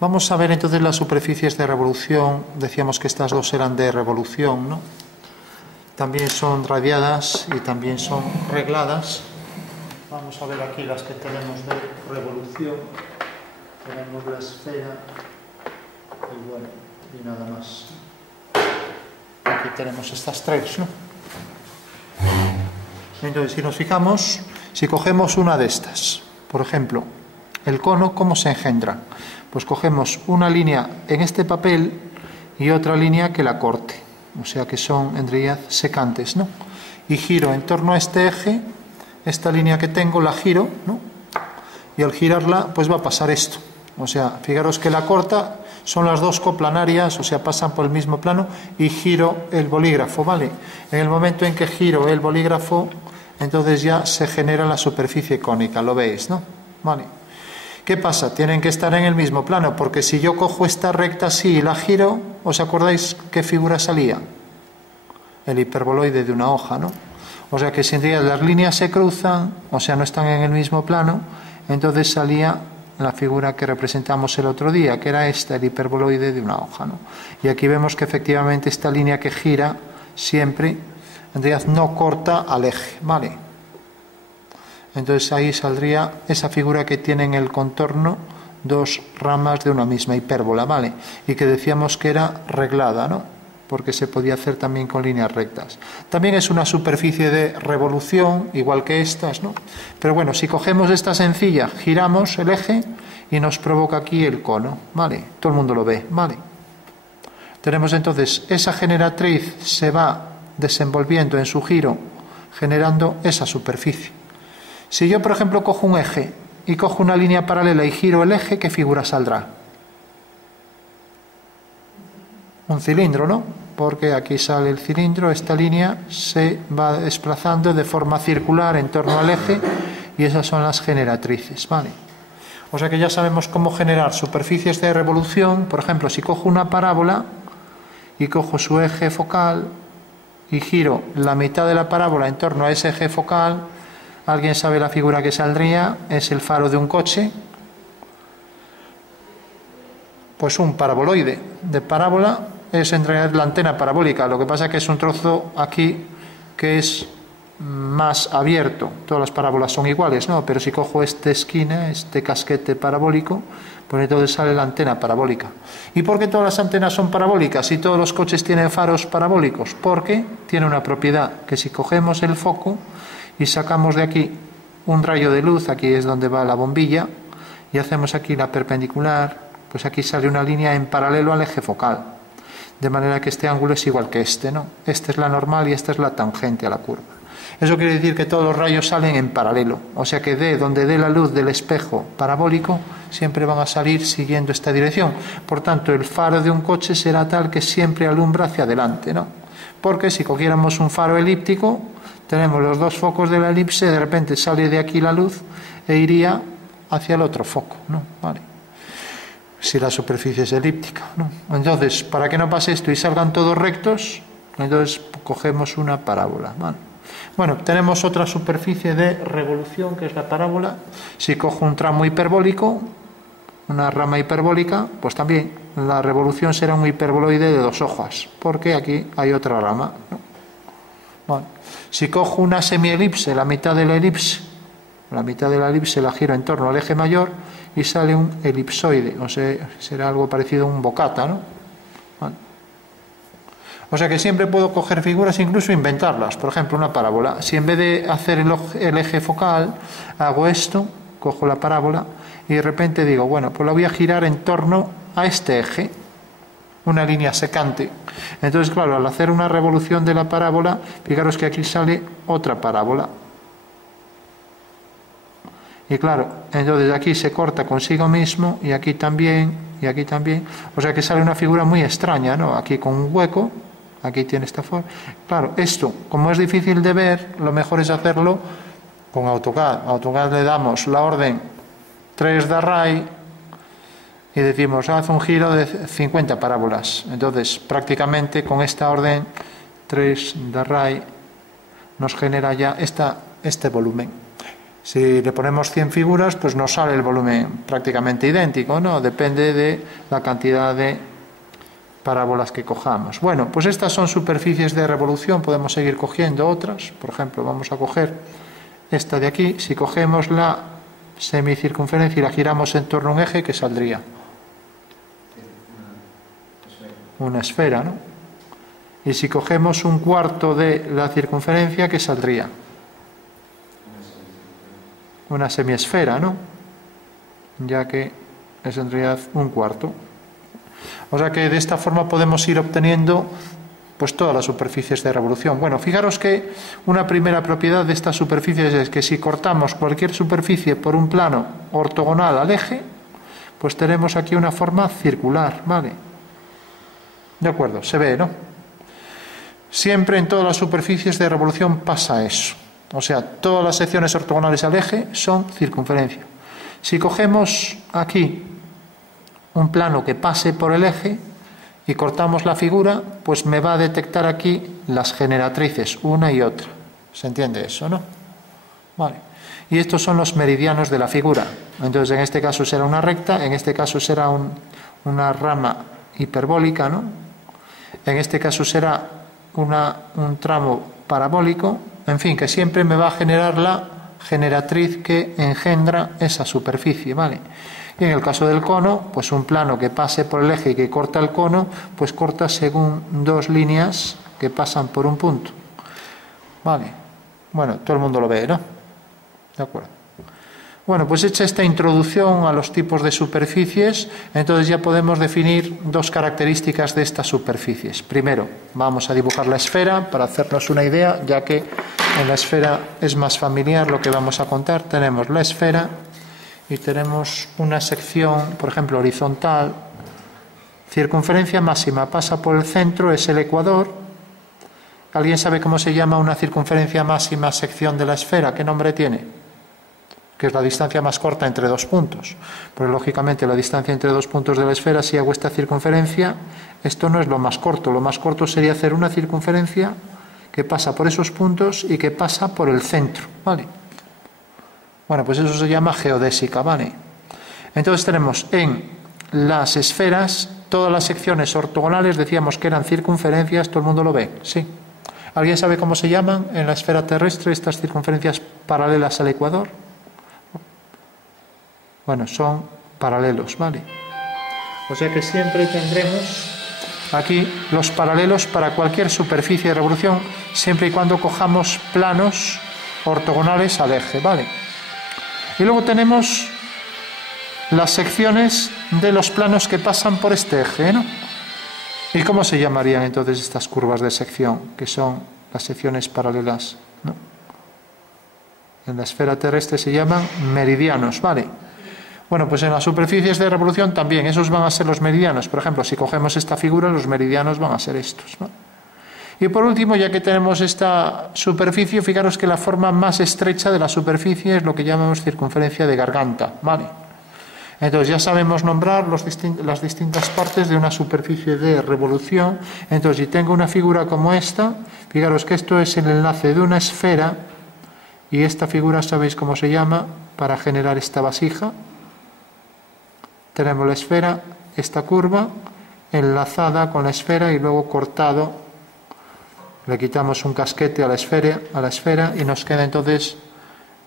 Vamos a ver entonces las superficies de revolución. Decíamos que estas dos eran de revolución, ¿no? También son radiadas y también son regladas. Vamos a ver aquí las que tenemos de revolución. Tenemos la esfera y bueno, y nada más. Aquí tenemos estas tres, ¿no? Entonces, si nos fijamos, si cogemos una de estas, por ejemplo, el cono, ¿cómo se engendra? Pues cogemos una línea en este papel y otra línea que la corte, o sea que son en realidad secantes, ¿no? Y giro en torno a este eje, esta línea que tengo la giro, ¿no? Y al girarla pues va a pasar esto, o sea, fijaros que la corta son las dos coplanarias, o sea, pasan por el mismo plano, y giro el bolígrafo, ¿vale? En el momento en que giro el bolígrafo, entonces ya se genera la superficie cónica, lo veis, ¿no? Vale. ¿Qué pasa? Tienen que estar en el mismo plano, porque si yo cojo esta recta así y la giro, ¿os acordáis qué figura salía? El hiperboloide de una hoja, ¿no? O sea que si en realidad las líneas se cruzan, o sea, no están en el mismo plano, entonces salía la figura que representamos el otro día, que era esta, el hiperboloide de una hoja, ¿no? Y aquí vemos que efectivamente esta línea que gira siempre, en realidad no corta al eje, ¿vale? Entonces ahí saldría esa figura que tiene en el contorno dos ramas de una misma hipérbola, ¿vale? Y que decíamos que era reglada, ¿no? Porque se podía hacer también con líneas rectas. También es una superficie de revolución, igual que estas, ¿no? Pero bueno, si cogemos esta sencilla, giramos el eje y nos provoca aquí el cono, ¿vale? Todo el mundo lo ve, ¿vale? Tenemos entonces, esa generatriz se va desenvolviendo en su giro, generando esa superficie. Si yo, por ejemplo, cojo un eje y cojo una línea paralela y giro el eje, ¿qué figura saldrá? Un cilindro, ¿no? Porque aquí sale el cilindro, esta línea se va desplazando de forma circular en torno al eje y esas son las generatrices, ¿vale? O sea que ya sabemos cómo generar superficies de revolución. Por ejemplo, si cojo una parábola y cojo su eje focal y giro la mitad de la parábola en torno a ese eje focal, ¿alguien sabe la figura que saldría? Es el faro de un coche. Pues un paraboloide. De parábola es en realidad la antena parabólica. Lo que pasa es que es un trozo aquí que es más abierto. Todas las parábolas son iguales, ¿no? Pero si cojo esta esquina, este casquete parabólico, pues entonces sale la antena parabólica. ¿Y por qué todas las antenas son parabólicas y todos los coches tienen faros parabólicos? Porque tiene una propiedad, que si cogemos el foco y sacamos de aquí un rayo de luz, aquí es donde va la bombilla, y hacemos aquí la perpendicular, pues aquí sale una línea en paralelo al eje focal, de manera que este ángulo es igual que este, ¿no? Esta es la normal y esta es la tangente a la curva. Eso quiere decir que todos los rayos salen en paralelo, o sea que donde dé la luz del espejo parabólico, siempre van a salir siguiendo esta dirección. Por tanto, el faro de un coche será tal que siempre alumbra hacia adelante, ¿no? Porque si cogiéramos un faro elíptico, tenemos los dos focos de la elipse, de repente sale de aquí la luz e iría hacia el otro foco, ¿no? Vale. Si la superficie es elíptica, ¿no? Entonces, para que no pase esto y salgan todos rectos, entonces cogemos una parábola, ¿vale? Bueno, tenemos otra superficie de revolución que es la parábola. Si cojo un tramo hiperbólico, una rama hiperbólica, pues también la revolución será un hiperboloide de dos hojas, porque aquí hay otra rama, ¿no? Bueno, si cojo una semielipse, la mitad de la elipse la giro en torno al eje mayor y sale un elipsoide, o sea, será algo parecido a un bocata, ¿no? Bueno. O sea que siempre puedo coger figuras e incluso inventarlas. Por ejemplo, una parábola. Si en vez de hacer el eje focal, hago esto, cojo la parábola y de repente digo, bueno, pues la voy a girar en torno a este eje, una línea secante. Entonces, claro, al hacer una revolución de la parábola, fijaros que aquí sale otra parábola. Y claro, entonces aquí se corta consigo mismo y aquí también, y aquí también. O sea que sale una figura muy extraña, ¿no? Aquí con un hueco, aquí tiene esta forma. Claro, esto, como es difícil de ver, lo mejor es hacerlo con AutoCAD. A AutoCAD le damos la orden 3 de array y decimos, haz un giro de 50 parábolas. Entonces, prácticamente con esta orden 3 de array nos genera ya este volumen. Si le ponemos 100 figuras, pues nos sale el volumen prácticamente idéntico, ¿no? Depende de la cantidad de parábolas que cojamos. Bueno, pues estas son superficies de revolución, podemos seguir cogiendo otras. Por ejemplo, vamos a coger esta de aquí. Si cogemos la semicircunferencia y la giramos en torno a un eje, ¿qué saldría? Una esfera, ¿no? Y si cogemos un cuarto de la circunferencia, ¿qué saldría? Una semiesfera, ¿no? Ya que es en realidad un cuarto. O sea que de esta forma podemos ir obteniendo pues todas las superficies de revolución. Bueno, fijaros que una primera propiedad de estas superficies es que si cortamos cualquier superficie por un plano ortogonal al eje, pues tenemos aquí una forma circular, ¿vale? De acuerdo, se ve, ¿no? Siempre en todas las superficies de revolución pasa eso. O sea, todas las secciones ortogonales al eje son circunferencia. Si cogemos aquí un plano que pase por el eje y cortamos la figura, pues me va a detectar aquí las generatrices, una y otra. ¿Se entiende eso, no? Vale. Y estos son los meridianos de la figura. Entonces, en este caso será una recta, en este caso será una rama hiperbólica, ¿no? En este caso será un tramo parabólico. En fin, que siempre me va a generar la generatriz que engendra esa superficie, ¿vale? Y en el caso del cono, pues un plano que pase por el eje y que corta el cono, pues corta según dos líneas que pasan por un punto. Vale. Bueno, todo el mundo lo ve, ¿no? De acuerdo. Bueno, pues hecha esta introducción a los tipos de superficies, entonces ya podemos definir dos características de estas superficies. Primero, vamos a dibujar la esfera para hacernos una idea, ya que en la esfera es más familiar lo que vamos a contar. Tenemos la esfera y tenemos una sección, por ejemplo, horizontal, circunferencia máxima, pasa por el centro, es el ecuador. ¿Alguien sabe cómo se llama una circunferencia máxima sección de la esfera? ¿Qué nombre tiene? Que es la distancia más corta entre dos puntos. Pero lógicamente la distancia entre dos puntos de la esfera, si hago esta circunferencia, esto no es lo más corto. Lo más corto sería hacer una circunferencia que pasa por esos puntos y que pasa por el centro, ¿vale? Bueno, pues eso se llama geodésica, ¿vale? Entonces tenemos en las esferas todas las secciones ortogonales, decíamos que eran circunferencias, todo el mundo lo ve, ¿sí? ¿Alguien sabe cómo se llaman en la esfera terrestre estas circunferencias paralelas al ecuador? Bueno, son paralelos, ¿vale? O sea que siempre tendremos aquí los paralelos para cualquier superficie de revolución, siempre y cuando cojamos planos ortogonales al eje, ¿vale? Y luego tenemos las secciones de los planos que pasan por este eje, ¿no? ¿Y cómo se llamarían entonces estas curvas de sección, que son las secciones paralelas, ¿no? En la esfera terrestre se llaman meridianos, ¿vale? Bueno, pues en las superficies de revolución también, esos van a ser los meridianos. Por ejemplo, si cogemos esta figura, los meridianos van a ser estos, ¿no? Y por último, ya que tenemos esta superficie, fijaros que la forma más estrecha de la superficie es lo que llamamos circunferencia de garganta, ¿vale? Entonces ya sabemos nombrar las distintas partes de una superficie de revolución. Entonces, si tengo una figura como esta, fijaros que esto es el enlace de una esfera, y esta figura, ¿sabéis cómo se llama? Para generar esta vasija. Tenemos la esfera, esta curva, enlazada con la esfera y luego cortado. Le quitamos un casquete a la esfera y nos queda entonces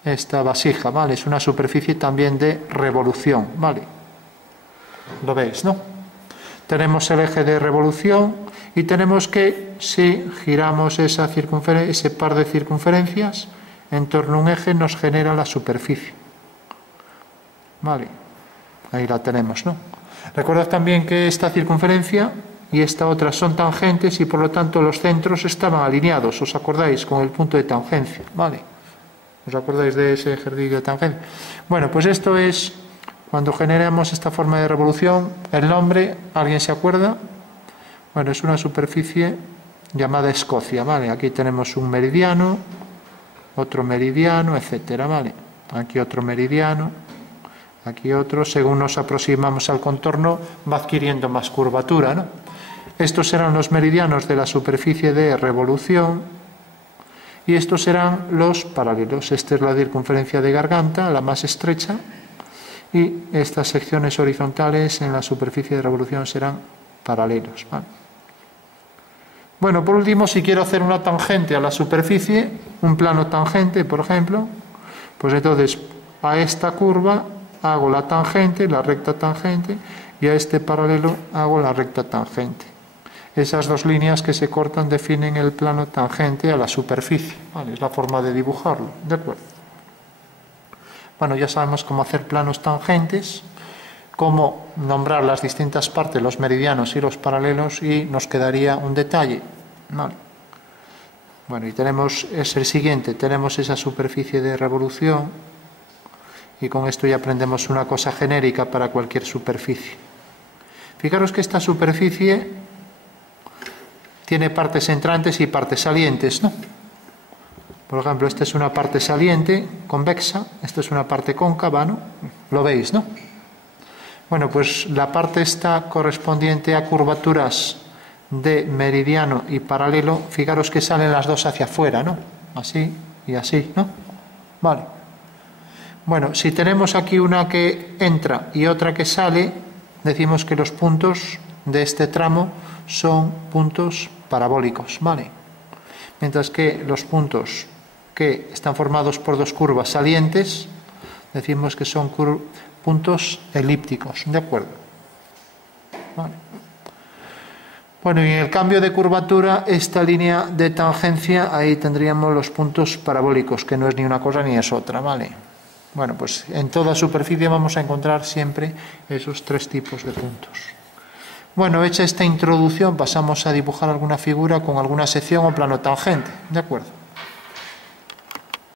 esta vasija, ¿vale? Es una superficie también de revolución, ¿vale? ¿Lo veis, no? Tenemos el eje de revolución y tenemos que, si giramos ese par de circunferencias en torno a un eje, nos genera la superficie, ¿vale? Ahí la tenemos, ¿no? Recordad también que esta circunferencia y esta otra son tangentes y por lo tanto los centros estaban alineados, ¿os acordáis? Con el punto de tangencia, ¿vale? ¿Os acordáis de ese ejercicio de tangencia? Bueno, pues esto es cuando generamos esta forma de revolución. El nombre, ¿alguien se acuerda? Bueno, es una superficie llamada Escocia, ¿vale? Aquí tenemos un meridiano, otro meridiano, etcétera, ¿vale? Aquí otro meridiano, aquí otro. Según nos aproximamos al contorno va adquiriendo más curvatura, ¿no? Estos serán los meridianos de la superficie de revolución. Y estos serán los paralelos. Esta es la circunferencia de garganta, la más estrecha, y estas secciones horizontales en la superficie de revolución serán paralelos. ¿Vale? Bueno, por último, si quiero hacer una tangente a la superficie, un plano tangente, por ejemplo, pues entonces a esta curva hago la tangente, la recta tangente, y a este paralelo hago la recta tangente. Esas dos líneas que se cortan definen el plano tangente a la superficie. ¿Vale? Es la forma de dibujarlo. ¿De acuerdo? Bueno, ya sabemos cómo hacer planos tangentes, cómo nombrar las distintas partes, los meridianos y los paralelos, y nos quedaría un detalle. ¿Vale? Bueno, y tenemos, es el siguiente, tenemos esa superficie de revolución, y con esto ya aprendemos una cosa genérica para cualquier superficie. Fijaros que esta superficie tiene partes entrantes y partes salientes, ¿no? Por ejemplo, esta es una parte saliente, convexa, esta es una parte cóncava, ¿no? Lo veis, ¿no? Bueno, pues la parte esta correspondiente a curvaturas de meridiano y paralelo, fijaros que salen las dos hacia afuera, ¿no? Así y así, ¿no? Vale. Bueno, si tenemos aquí una que entra y otra que sale, decimos que los puntos de este tramo son puntos parabólicos, ¿vale? Mientras que los puntos que están formados por dos curvas salientes, decimos que son puntos elípticos, ¿de acuerdo? Vale. Bueno, y en el cambio de curvatura, esta línea de tangencia, ahí tendríamos los puntos parabólicos, que no es ni una cosa ni es otra, ¿vale? Bueno, pues en toda superficie vamos a encontrar siempre esos tres tipos de puntos. Bueno, hecha esta introducción, pasamos a dibujar alguna figura con alguna sección o plano tangente, ¿de acuerdo?